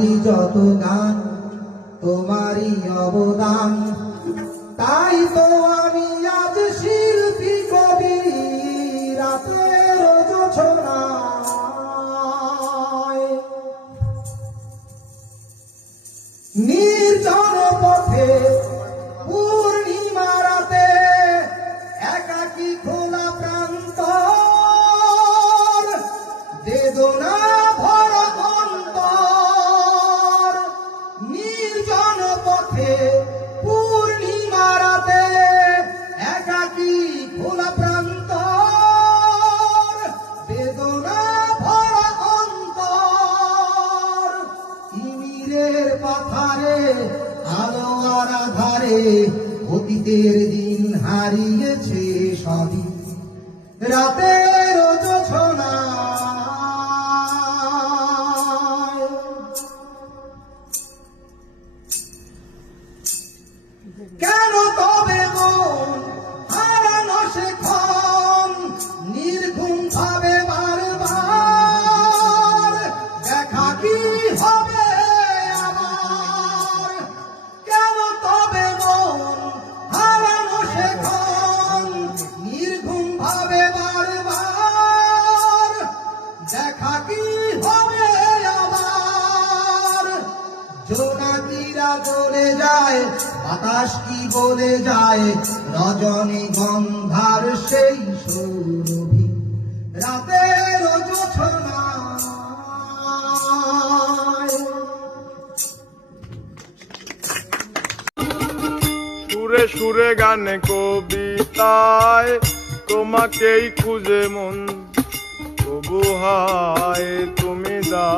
তোমারই যত গান, তোমারই অবদান, তাই তো আমি আজ শিল্পী কবি রাতের জোছনায়। নির্জন পথে পূর্ণিমা রাতে একাকী খোলা প্রান্তর, বেদনা ভরা অন্তর। নির্জন পথে পূর্ণিমা রাতে একাকী খোলা প্রান্তর, বেদনা ভরা অন্তর। তিমিরের পাথারে আলো আর আধারে অতীতের দিন হারিয়েছে সবই রাতের জোছনায়। কেন তবে মন হারানো সেক্ষণ নির্ঘুম ভাবে বারবার, দেখা কি হবে আবার? কেন তবে মন হারানো সেক্ষণ নির্ঘুম ভাবে বারবার, দেখা কি হবে আবার? জোনাকিরা চলে যায়, বাতাস কি বলে যায়, রজনী গন্ধার সেই সৌরভী রাতের জোছনায়। সুরে সুরে গানে কবিতায় তোমাকেই খুঁজে মন, তবু হায় তুমি দা